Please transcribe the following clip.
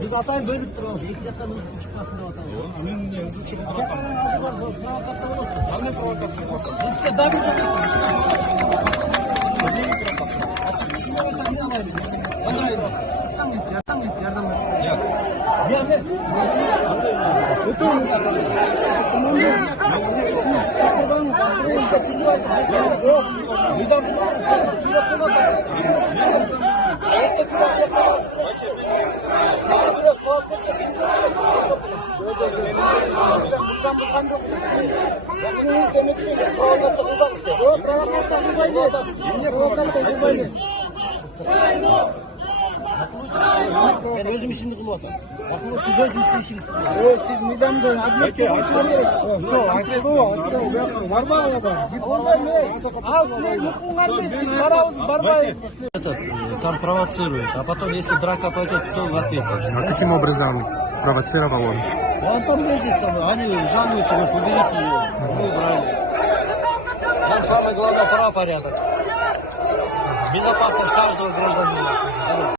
Biz atayım bölüp duralım. İlk dakikada hızlı çıkmasın diye atayım. Amin hızlı çıkın. Kepanın ağzı var. Provokasyon olur. Amin provokasyon olur. İşte daha bir şey yapmış. Asıl düşünüyorsan ne yapabilirsin? Vallahi bak. Yardım et. Yardım et. Ya. Bir anne. Ben özüm işimde kullandım. Bakın siz özüm işiniz. Evet, siz nizamdan adliye Там провоцирует, а потом, если драка пойдет, кто в ответе? А каким образом провоцировал он? Он там лезет, там, они жалуются, говорят, уберите ее. Мы убрали. Нам самое главное правопорядок. Безопасность каждого гражданина.